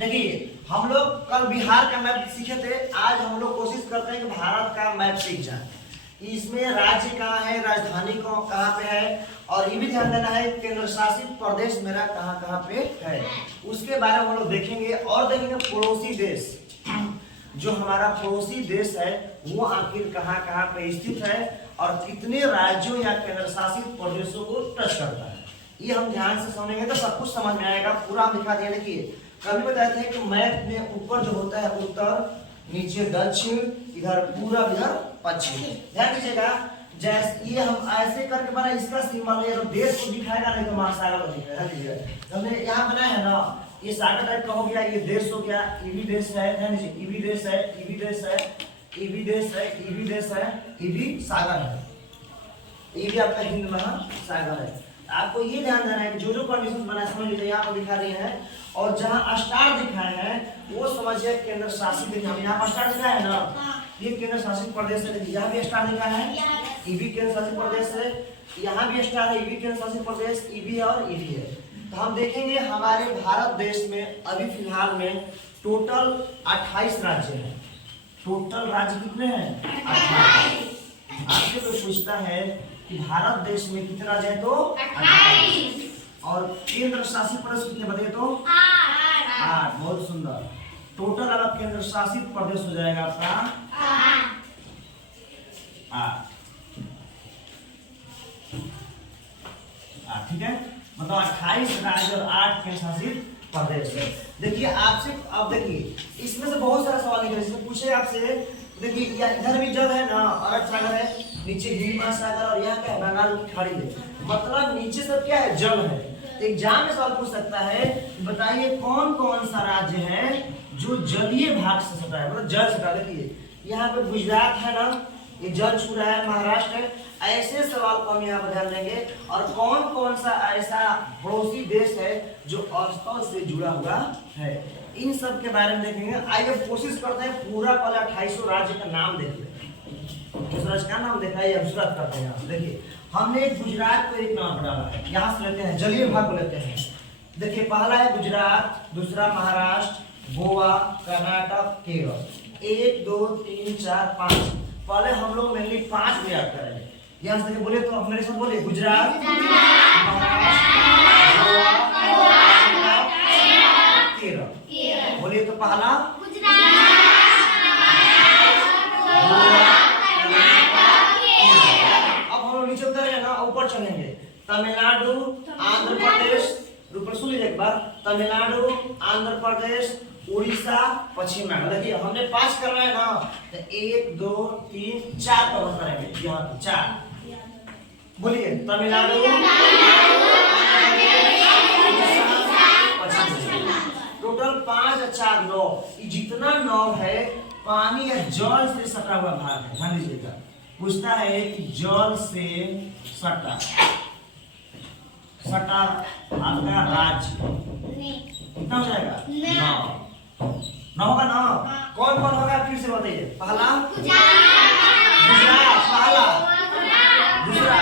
देखिए हम लोग कल बिहार का मैप सीखे थे, आज हम लोग कोशिश करते हैं कि भारत का मैप सीख जाए। इसमें राज्य कहाँ है, राजधानी कहाँ पे है, और ये भी ध्यान देना है केंद्र शासित प्रदेश मेरा कहाँ कहाँ पे है, उसके बारे में हम लोग देखेंगे। और देखेंगे पड़ोसी देश, जो हमारा पड़ोसी देश है वो आखिर कहाँ कहाँ पे स्थित है और कितने राज्यों या केंद्र शासित प्रदेशों को टच करता है, ये हम ध्यान से समझेंगे तो सब कुछ समझ में आएगा। पूरा हम दिखा दिया। देखिए कभी बताए थे कि मैप में ऊपर जो होता है उत्तर, नीचे दक्षिण, इधर पूरब, इधर पश्चिम। ध्यान दीजिएगा, जैसे ये हम ऐसे करके बना, इसका सिंबल है तो देश को दिखाएगा, नहीं तो महासागर को दिखाएगा। ध्यान दीजिएगा, हमने यहाँ बनाया है ना, ये सागर टाइप का हो गया, ये देश हो गया, ये भी देश है। ध्यान दीजिए, ये भी देश है, ये भी देश है, ये भी देश है, ये भी देश है, ये भी सागर है, ये भी आपका हिंद महासागर है। आपको ये ध्यान देना है कि जो जो कंडीशन बना समझ लीजिए, यहाँ पर दिखा रही है, और जहाँ स्टार दिखाए हैं वो समझिए केंद्र शासित दिखा। यहाँ पर स्टार दिखाया है ना, ये केंद्र शासित प्रदेश है। यहाँ भी स्टार दिखा है, ये भी केंद्र शासित प्रदेश है, यहाँ भी स्टार है, ये भी केंद्र शासित प्रदेश, ये भी है और ये भी है। तो हम देखेंगे हमारे भारत देश में अभी फिलहाल में टोटल 28 राज्य हैं। टोटल राज्य कितने हैं? 28। आपसे कोई पूछता है कि भारत देश में कितने राज्य हैं, तो 28, और केंद्र शासित प्रदेश कितने बताइए तो 8। बहुत सुंदर। टोटल अगर केंद्र शासित प्रदेश हो जाएगा आपका 8। ठीक है, मतलब 28 राज्य और 8 केंद्र शासित प्रदेश। देखिए आपसे, अब देखिए इसमें से बहुत सारा सवाल निकले, इसमें पूछे आपसे। देखिए इधर भी जल है ना, अरब सागर है, नीचे हिंद महासागर, और यहाँ क्या है, बंगाल की खाड़ी है, मतलब नीचे सब क्या है, जल है। एग्जाम में सवाल पूछ सकता है, बताइए कौन कौन सा राज्य है जो जलीय भाग से सटा है, मतलब जल सटा। देखिए यहाँ पे गुजरात है ना, ये जल छू रहा है, महाराष्ट्र है। ऐसे सवाल को हम यहाँ पर ध्यान देंगे। और कौन कौन सा ऐसा पड़ोसी देश है जो स्थल से जुड़ा हुआ है, इन सब के बारे में देखेंगे। आइए कोशिश करते हैं पूरा पहले 28 राज्य का नाम देख लें। इस राज्य का नाम देखा है, शुरुआत करते हैं यहाँ। देखिए हमने गुजरात को एक नाम डाला है, यहाँ से लेते हैं, जलीय भाग को लेते हैं। देखिए पहला है गुजरात, दूसरा महाराष्ट्र, गोवा, कर्नाटक, केरल। 1 2 3 4 5। पहले हम लोग मेनली 5 को याद करेंगे। यहाँ से बोले तो मेरे साथ बोले, गुजरात, महाराष्ट्र, गोवा, कर्नाटक, केरल। बोलिए तो पहला ऊपर चलेंगे, तमिलनाडु, आंध्र प्रदेश, ऊपर सुन लीजिए एक बार, तमिलनाडु, आंध्र प्रदेश, उड़ीसा, पश्चिम बंगाल। देखिए हमने 5 करना है ना, तो 1 2 3 4 कवर करेंगे। यहाँ पे 4 बोलिए, तमिलनाडु, टोटल 5 और 4 9। जितना 9 है पानी या जल से सटा हुआ भाग है। ध्यान दीजिएगा, पूछता है कि जल से सटा आपका राज्य कितना हो जाएगा? 9 होगा ना। कौन कौन होगा फिर से बताइए। पहला गुजरात, पहला, दूसरा,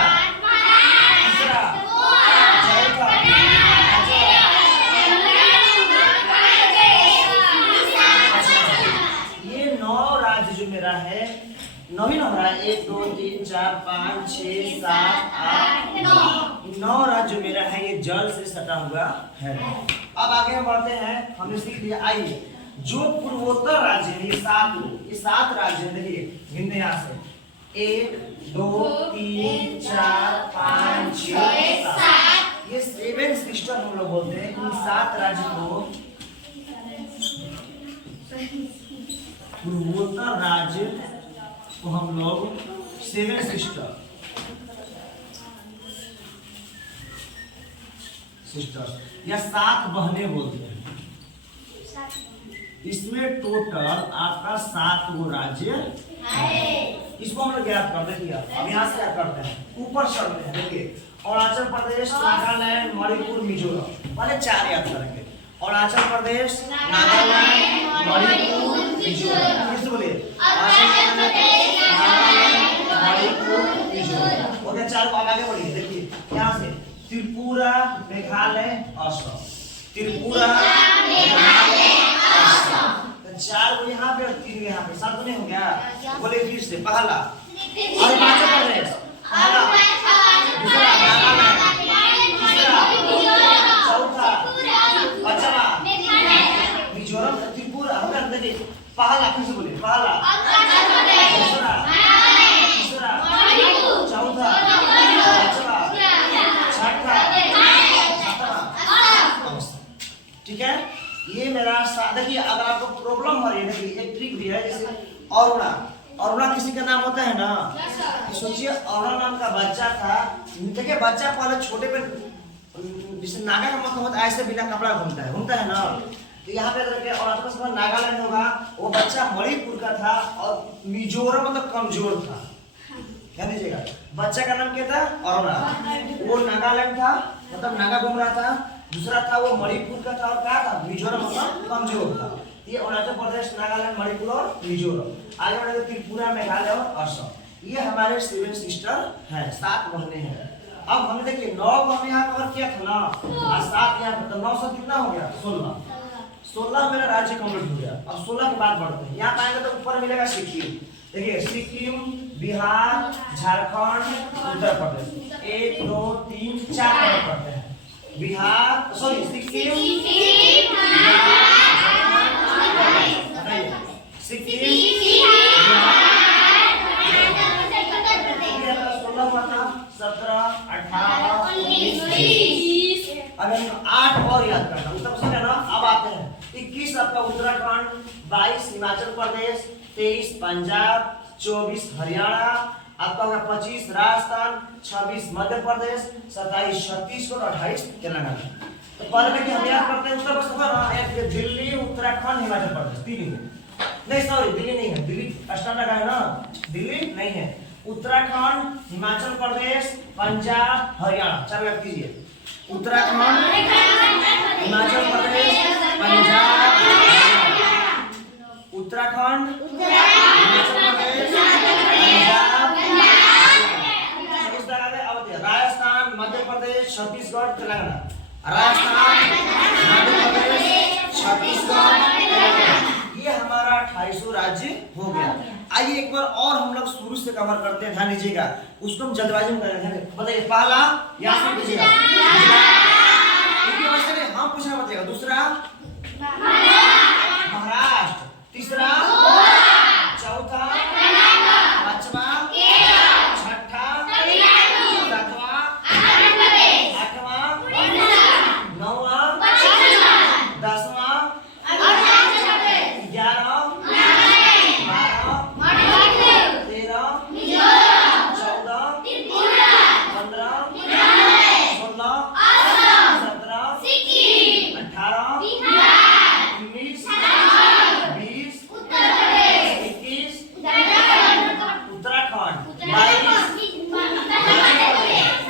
तीसरा, चौथा, ये 9 राज्य जो मेरा है, 9 ही 9 रहा है। 1 2 3 4 5 6 7 8 9 राज्य मेरा है, ये जल से सटा हुआ है। अब आगे हम बढ़ते हैं, हमने सीख लिया। आइए जो पूर्वोत्तर राज्य है, ये 7 राज्य है। देखिए गिनते यहाँ से, 1 2 3 4 5 6 7। ये 7 सिस्टर हम लोग बोलते हैं। इन 7 राज्य को पूर्वोत्तर राज्य को हम लोग 7 सिस्टर या 7 बहनें बोलते हैं। इसमें टोटल आपका 7 गो राज्य है। इसको हम लोग याद कर देखिए, अब यहाँ से याद करते हैं, ऊपर चलते हैं। देखिए अरुणाचल प्रदेश, नागालैंड, मणिपुर, मिजोरम। पहले 4 याद करेंगे, अरुणाचल प्रदेश, नागालैंड, मणिपुर, मिजोरम। किस बोलिए, अरुणाचल प्रदेश, नागालैंड, मणिपुर, मिजोरम। ओके 4 को आगे बढ़िए। देखिए यहाँ से त्रिपुरा, मेघालय, असम, त्रिपुरा, मेघालय, नहीं हो गया? बोले फिर से पहला अरुणाचल प्रदेश, पहला, दूसरा नागालैंड, तीसरा, चौथा पांचवा मिजोरम, त्रिपुरा। हम देखिए पहला, फिर से बोलिए पहला, दूसरा, तीसरा, चौथा, पांचवा, छठा, सातवां। ठीक है, ये मेरा देखिए अगर आपको प्रॉब्लम हो रही है, देखिए एक ट्रिक भी है, जैसे अरुणा, अरुणा किसी का नाम होता है ना, सोचिए अरुणा नाम का बच्चा था। देखिए बच्चा पहले छोटे पे जैसे नागा का मतलब होता है ऐसे बिना कपड़ा घूमता है ना, तो यहाँ पे देखिए और आपके पास नागालैंड होगा, वो बच्चा मणिपुर का था और मिजोरम मतलब कमजोर था। क्या दीजिएगा, बच्चा का नाम क्या था? अरुणा। वो नागालैंड था मतलब नागा घूम रहा था, दूसरा था वो मणिपुर का था और क्या था? मिजोरम मतलब कमजोर था। ये अरुणाचल प्रदेश, नागालैंड, मणिपुर और मिजोरम। आगे बढ़े त्रिपुरा, मेघालय और असम। ये हमारे 7 सिस्टर हैं, 7 बहनें हैं। अब हमने देखिए 9 को हमने यहाँ कवर किया था ना, और 7 यहाँ पर, तो 9 से कितना हो गया? 16 मेरा राज्य कंप्लीट हो गया। अब 16 के बाद बढ़ते हैं, यहाँ पाएंगे तो ऊपर मिलेगा सिक्किम। देखिए सिक्किम, बिहार, झारखंड, उत्तर प्रदेश, 1 2 3 4 पढ़ते हैं। बिहार सॉरी सिक्किम, सिक्किम, 17 18 19 अब हम 8 और याद करना मतलब समझे ना। अब आते हैं 21 आपका उत्तराखंड, 22 हिमाचल प्रदेश, 23 पंजाब, 24 हरियाणा, आपका होगा 25 राजस्थान, 26 मध्य प्रदेश, 27 छत्तीसगढ़, 28 तेलंगाना। तो पहले देखिए हम याद करते हैं उत्तर प्रदेश ना, दिल्ली, उत्तराखंड, हिमाचल प्रदेश, 3 नहीं सॉरी दिल्ली नहीं है, दिल्ली स्टैंडर्ड का है ना, दिल्ली नहीं है। उत्तराखंड, हिमाचल प्रदेश, पंजाब, हरियाणा, 4 याद कीजिए। उत्तराखंड, हिमाचल प्रदेश, पंजाब, उत्तराखंड, हिमाचल प्रदेश, पंजाब, राजस्थान, मध्य प्रदेश, छत्तीसगढ़, तेलंगाना, राजस्थान, मध्य प्रदेश, छत्तीसगढ़, तेलंगाना। ये हमारा 2800 राज्य हो गया। आइए एक बार और हम लोग शुरू से कवर करते हैं, ध्यान दीजिएगा, उसको हम जल्दबाजी में करेंगे। बताइए पहला यहाँ से कीजिएगा, हम पूछना बताइएगा। दूसरा महाराष्ट्र, तीसरा, चौथा, पांचवा, छठा, सातवां, आठवां, नौवां, 10वां, 11, 12, 13, 14, 15, 16, 17, 18, 19, 20, 21, उत्तराखंड, 22,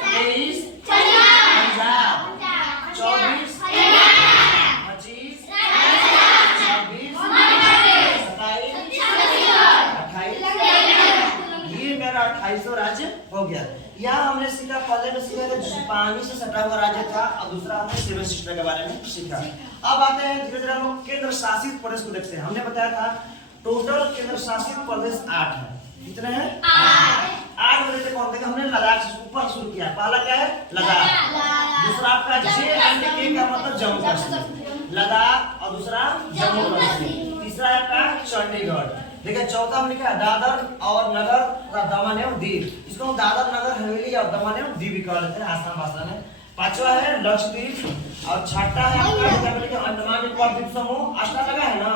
23, पंजाब, 24, 25, 26, 27, 28। ये मेरा 2800 राज्य हो गया। यहाँ हमने सीखा, पहले में सीखा था पानी से सटा हुआ राज्य था, और दूसरा हमने 7 सिस्टर के बारे में सीखा। अब आते हैं धीरे धीरे हम लोग केंद्र शासित प्रदेश को देखते हैं। हमने बताया था टोटल केंद्र शासित प्रदेश 8 है। कितने हैं? 8 में से कौन थे? हमने लद्दाख से ऊपर शुरू किया। पहला क्या है? लद्दाख। दूसरा आपका JNK का मतलब जम्मू कश्मीर, लद्दाख, और दूसरा जम्मू कश्मीर। तीसरा आपका चंडीगढ़। देखिए चौथा हमने क्या? दादर और नगर दमन एवं दीव। इसको हम दादर नगर हवेली और दमन एवं दीव भी कह लेते हैं आसाम भाषा में। पांचवा है लक्षद्वीप, और छठा है आपका अंडमान निकोबार द्वीप समूह, अष्टा लगा है ना,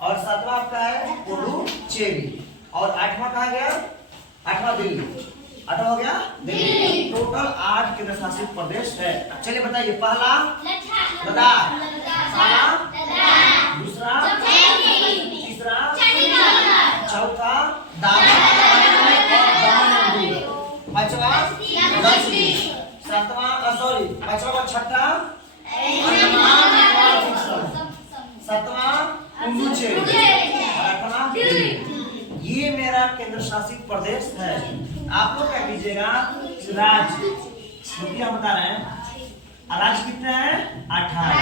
और सातवां आपका है पुडुचेरी, और 8वां कहा गया? 8वां दिल्ली। 8वां हो गया दिल्ली। टोटल 8 केंद्र शासित प्रदेश है। चलिए बताइए, पहला लद्दाख, दूसरा, तीसरा, चौथा दादर और दमन, पांचवा लक्षद्वीप, पांचवा छठा अंडमान निकोबार द्वीप समूह, सातवां पुडुचेरी, आठवां दिल्ली। ये मेरा केंद्र शासित प्रदेश है। आप लोग क्या कीजिएगा? राज्य क्योंकि हम बता रहे हैं राज्य कितने हैं? 18,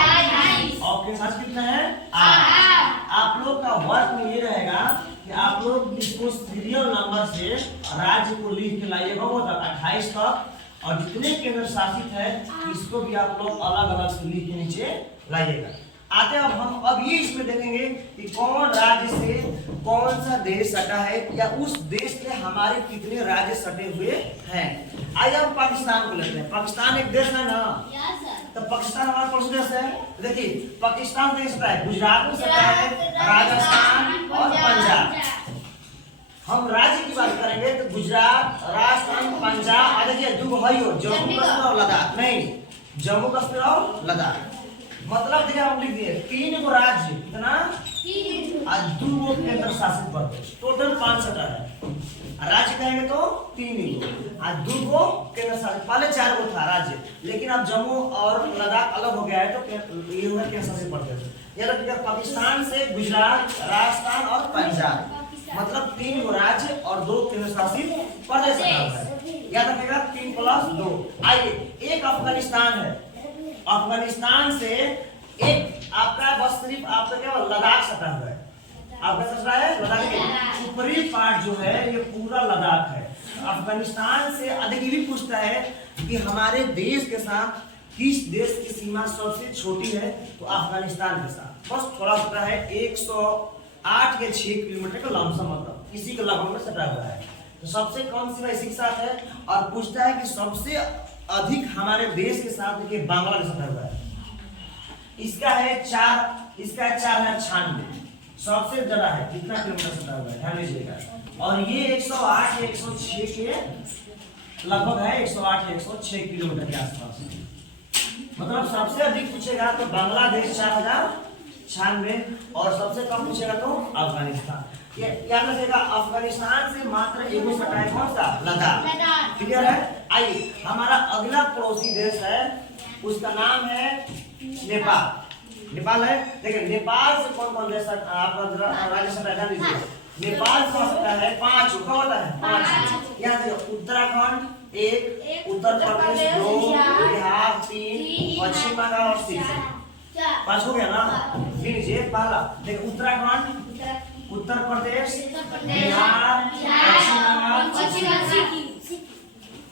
और केंद्र शासित कितने हैं? 8। आप लोग का वर्क में ये रहेगा कि आप लोग इसको सीरियल नंबर से राज्य को लिख के लाइएगा, वो तक 28 तक, और जितने केंद्र शासित है इसको भी आप लोग अलग अलग से लिख के नीचे लाइएगा। आते अब हम अब ये इसमें देखेंगे कि कौन राज्य से कौन सा देश सटा है, या उस देश से हमारे कितने राज्य सटे हुए हैं। आइए हम पाकिस्तान को लेते हैं। पाकिस्तान एक देश है ना, तो पाकिस्तान हमारा कौन सा देश है? देखिए पाकिस्तान देश सटा है, गुजरात में सटा है, राजस्थान और पंजाब। हम राज्य की बात करेंगे तो गुजरात, राजस्थान, पंजाब, देखिए दो भाई हो, जम्मू कश्मीर और लद्दाख, नहीं जम्मू कश्मीर और लद्दाख। मतलब देखिए हम लिख दिए 3 गो राज्य, कितना? 3 और 2 गो केंद्र शासित प्रदेश, टोटल 5 सटा है। राज्य कहेंगे तो 3 गो और 2 गो केंद्र शासित, पहले 4 गो था राज्य, लेकिन अब जम्मू और लद्दाख अलग हो गया है तो ये हुआ केंद्र शासित प्रदेश। ये रखिएगा पाकिस्तान से गुजरात, राजस्थान और पंजाब, मतलब 3 गो राज्य और 2 केंद्र शासित प्रदेश है। याद रखिएगा 3 + 2। आइए एक अफगानिस्तान है, अफगानिस्तान से एक आपका बस सिर्फ आपका क्या लद्दाख सटा हुआ है, आपका सटा है लद्दाख के ऊपरी पार्ट जो है ये पूरा लद्दाख है। अफगानिस्तान से अधिक भी पूछता है कि हमारे देश के साथ किस देश की सीमा सबसे छोटी है, तो अफगानिस्तान के साथ बस थोड़ा सटा है 108 के 6 किलोमीटर का लमसम, मतलब इसी के लगभग में सटा हुआ है। तो सबसे कम सीमा इसी के साथ है, और पूछता है कि सबसे अधिक हमारे देश के साथ देखिए बांग्लादेश सटा हुआ है, इसका है 4, इसका 4,96, सबसे ज्यादा है, कितना किलोमीटर सटा हुआ है ध्यान दीजिएगा। और ये 108 या 106 के लगभग है, 108 या 106 किलोमीटर के आसपास। मतलब सबसे अधिक पूछेगा तो बांग्लादेश 4,096, और सबसे कम पूछेगा तो अफगानिस्तान। याद रखिएगा अफगानिस्तान से मात्र एक ही सटा है, कौन सा? लद्दाख। क्लियर है? आइए हमारा अगला पड़ोसी देश है, उसका नाम है नेपाल। नेपाल है, देखिए नेपाल से कौन कौन देश आपका राज्य सटा है दीजिए। नेपाल से सटा है 5, क्या होता है 5। यहाँ से उत्तराखंड 1, उत्तर प्रदेश 2, बिहार 3, पश्चिम बंगाल और 6, 5 हो गया ना। लीजिए पहला देखिए उत्तराखंड, उत्तर प्रदेश, बिहार, पश्चिम बंगाल,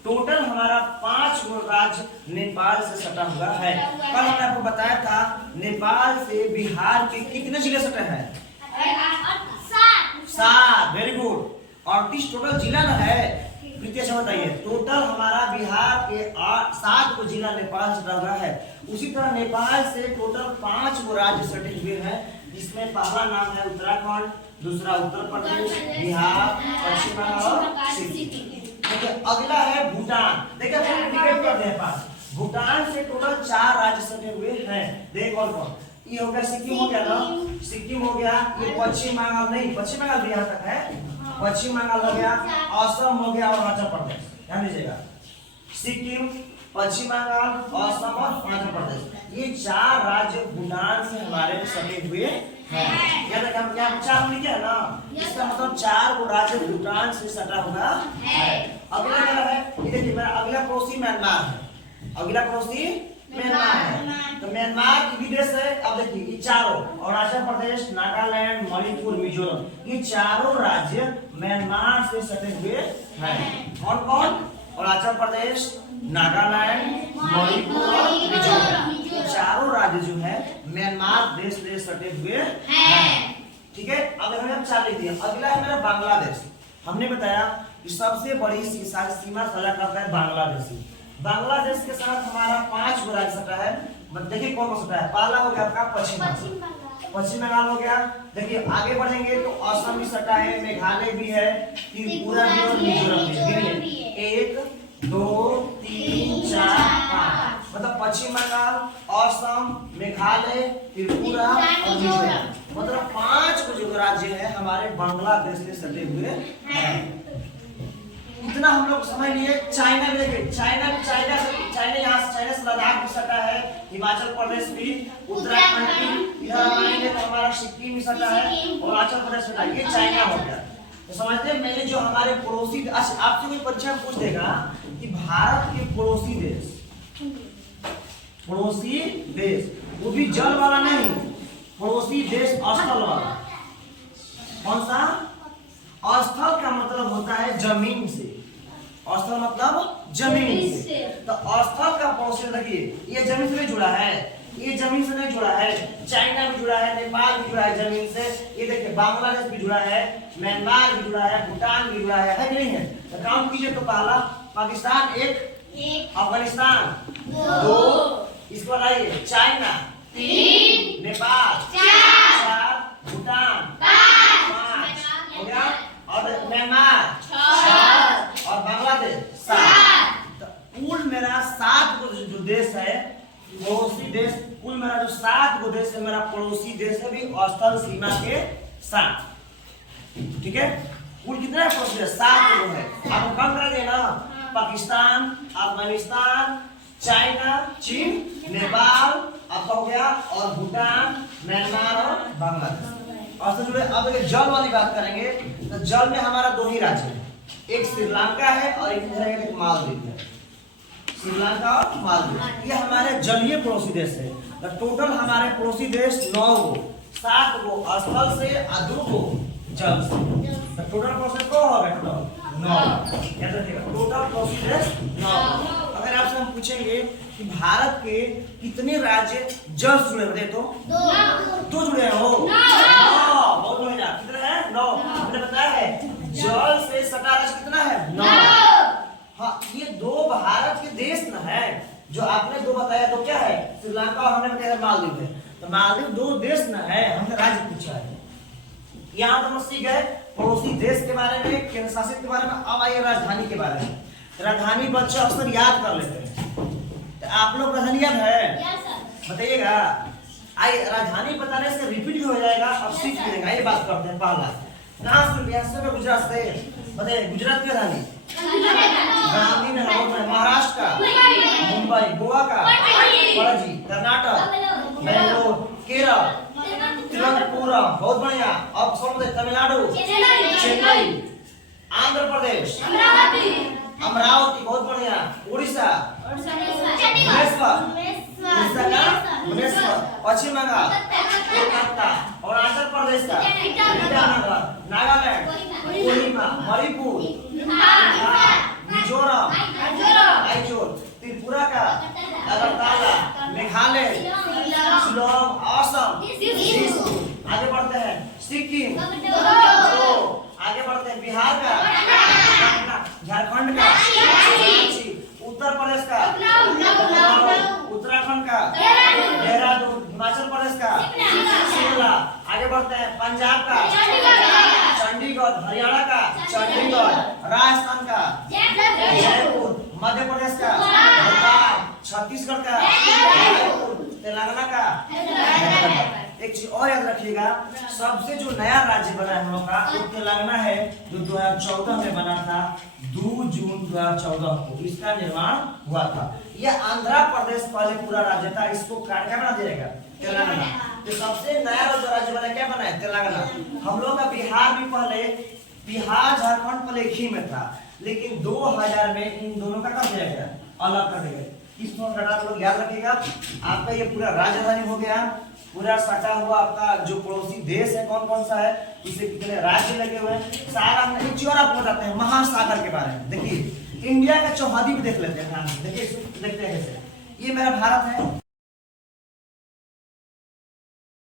टोटल हमारा 5 गो राज्य नेपाल से सटा हुआ है। कल हमने आपको बताया था नेपाल से बिहार के कितने जिले सटे हैं? 7। वेरी गुड, 38 टोटल जिला ना है। प्रीतिया से बताइए, टोटल हमारा बिहार के 7 गो जिला नेपाल से सटा हुआ है। उसी तरह नेपाल से टोटल 5 गो राज्य सटे हुए हैं, जिसमें पहला नाम है उत्तराखंड, दूसरा उत्तर प्रदेश, बिहार, पश्चिम बंगाल और सिक्किम। अगला है भूटान। देखिए इंडिकेट करते हैं पास, भूटान से टोटल 4 राज्य सटे हुए हैं। देख कौन कौन, ये हो गया सिक्किम, हो गया ना, सिक्किम हो गया। ये पश्चिम बंगाल नहीं, पश्चिम बंगाल भी यहाँ तक है, पश्चिम बंगाल हो गया, असम हो गया और अरुणाचल प्रदेश। ध्यान दीजिएगा सिक्किम, पश्चिम बंगाल, असम और अरुणाचल प्रदेश, ये 4 राज्य भूटान से हमारे सटे हुए हैं। याद रखिए हम क्या 4 लिखे है ना, इसका मतलब 4 गो राज्य भूटान से सटा हुआ है। अगला क्या है, ये देखिए मेरा अगला पड़ोसी म्यांमार है। अगला पड़ोसी म्यांमार है, तो म्यांमार की विदेश है। अब देखिए ये चारों, अरुणाचल प्रदेश, नागालैंड, मणिपुर, मिजोरम, ये चारों राज्य म्यांमार से सटे हुए हैं। कौन कौन? अरुणाचल प्रदेश, नागालैंड, मणिपुर और मिजोरम, चारों राज्य जो है म्यांमार देश से सटे हुए हैं। ठीक है, अब हमने 4 लिख दिया। अगला है मेरा बांग्लादेश। हमने बताया कि सबसे बड़ी सीमा साझा करता है बांग्लादेश। बांग्लादेश के साथ हमारा 5 गो राज्य सटा है। देखिए कौन कौन सटा है। पहला हो गया आपका पश्चिम बंगाल हो गया। देखिए आगे बढ़ेंगे तो असम भी सटा है, मेघालय भी है, त्रिपुरा भी और मिजोरम भी। 1 2 3 4 5, मतलब पश्चिम बंगाल, असम, मेघालय, त्रिपुरा और मिजोरम, मतलब 5 जो राज्य है हमारे बांग्लादेश से सटे हुए हैं। इतना हम लोग समझ लिए। चाइना भी देखिए, चाइना यहाँ से, चाइना से लद्दाख भी सटा है, हिमाचल प्रदेश भी, उत्तराखंड भी, इधर आएंगे तो हमारा सिक्किम भी सटा है, अरुणाचल प्रदेश सटा है। ये चाइना हो गया। तो समझते हैं मैंने जो हमारे पड़ोसी, आपसे कोई परीक्षा पूछ देगा कि भारत के पड़ोसी देश, वो भी जल वाला नहीं, पड़ोसी देश स्थल वाला, कौन सा? स्थल का मतलब होता है जमीन से। स्थल मतलब जमीन से। तो स्थल का पड़ोसी देखिए ये जमीन से नहीं जुड़ा है, ये जमीन से नहीं जुड़ा है, चाइना भी जुड़ा है, नेपाल भी जुड़ा है जमीन से, ये देखिए बांग्लादेश भी जुड़ा है, म्यांमार भी जुड़ा है, भूटान भी जुड़ा है कि नहीं है। तो काउंट कीजिए। तो पहला पाकिस्तान एक, अफगानिस्तान दो, इसके बाद आइए चाइना तीन, नेपाल चार, भूटान पाँच हो गया, और म्यांमार छह, और बांग्लादेश सात। तो कुल मेरा 7 गो जो देश है पड़ोसी देश, कुल मेरा जो 7 गो देश है मेरा पड़ोसी देश है भी स्थल सीमा के साथ। ठीक है, कुल कितना है पड़ोसी देश? 7 गो है। आपको कम कर देना, पाकिस्तान, अफगानिस्तान, चाइना, चीन, नेपाल आपका हो गया, और भूटान, म्यांमार और बांग्लादेश। और से जुड़े अब अगर जल वाली बात करेंगे तो जल में हमारा 2 ही राज्य है, एक श्रीलंका है और एक मालदीव है। श्रीलंका और मालदीव ये हमारे जलीय पड़ोसी देश है। तो टोटल हमारे पड़ोसी देश 9 गो, 7 गो स्थल से और 2 गो जल से। तो टोटल पड़ोसी को हो गया 9। याद रखिएगा टोटल पड़ोसी देश 9। अगर आपसे हम पूछेंगे कि भारत के कितने राज्य जल से जुड़े होते तो 2 जुड़े हो। 9 बहुत बढ़िया। कितने हैं? 9। मैंने बताया है जल से सटा राज्य कितना है? 9। हाँ, ये 2 भारत के देश न है। जो आपने 2 बताया तो क्या है? श्रीलंका और हमने बताया मालदीव है। तो मालदीव 2 देश न है, हमने राज्य पूछा है। यहाँ तो हम सीख गए पड़ोसी देश के बारे में, केंद्र शासित के बारे में। अब आइए राजधानी के बारे में। राजधानी बच्चे अक्सर याद कर लेते हैं। तो आप लोग राजधानी याद है? बताइएगा। आइए राजधानी बताने से रिपीट भी हो जाएगा और सीख भी लेगा। ये बात करते हैं। पहला कहाँ से? गुजरात से। बताइए गुजरात की राजधानी गांधीनगर। महाराष्ट्र का मुंबई, गोवा का पणजी, कर्नाटक बेंगलोर, केरल त्रिपुरा। बहुत बढ़िया। अब तमिलनाडु चेन्नई, आंध्र प्रदेश अमरावती। बहुत बढ़िया। उड़ीसा भुवनेश्वर, पश्चिम बंगाल कोलकाता, अरुणाचल प्रदेश का ईटानगर, नागालैंड कोहिमा, मणिपुर मिजोरम आइजोल, त्रिपुरा का अगरतला, मेघालय शिलोंग, असम। आगे बढ़ते हैं सिक्किम, आगे बढ़ते हैं बिहार का, झारखंड का, उत्तर प्रदेश का, उत्तराखंड का, देहरादून, हिमाचल प्रदेश का, शिमला। आगे बढ़ते हैं पंजाब का, चंडीगढ़, हरियाणा का, चंडीगढ़, राजस्थान का, जयपुर, मध्य प्रदेश का, भोपाल, छत्तीसगढ़ का, तेलंगाना का। एक चीज और याद रखिएगा, सबसे जो नया राज्य बना है हम लोग का वो तेलंगाना है, जो 2014 में बना था। 2 जून 2014 को इसका निर्माण हुआ था। यह आंध्र प्रदेश पहले पूरा राज्य था, इसको क्या बना दिया तेलंगाना। तो सबसे नया जो राज्य बना क्या बना है? तेलंगाना। हम लोग का बिहार भी पहले, बिहार झारखंड पहले एक ही में था, लेकिन 2000 में इन दोनों का कर दिया गया, अलग कर दिया। किसको घटा तो लोग याद रखिएगा। आपका ये पूरा राजधानी हो गया, पूरा सटा हुआ आपका जो पड़ोसी देश है कौन कौन सा है, इसे कितने राज्य लगे हुए हैं सारा। एक चीज और आपको बताते हैं महासागर के बारे में। देखिए इंडिया का चौहदी भी देख लेते हैं। देखिए देखते हैं कैसे। ये मेरा भारत है,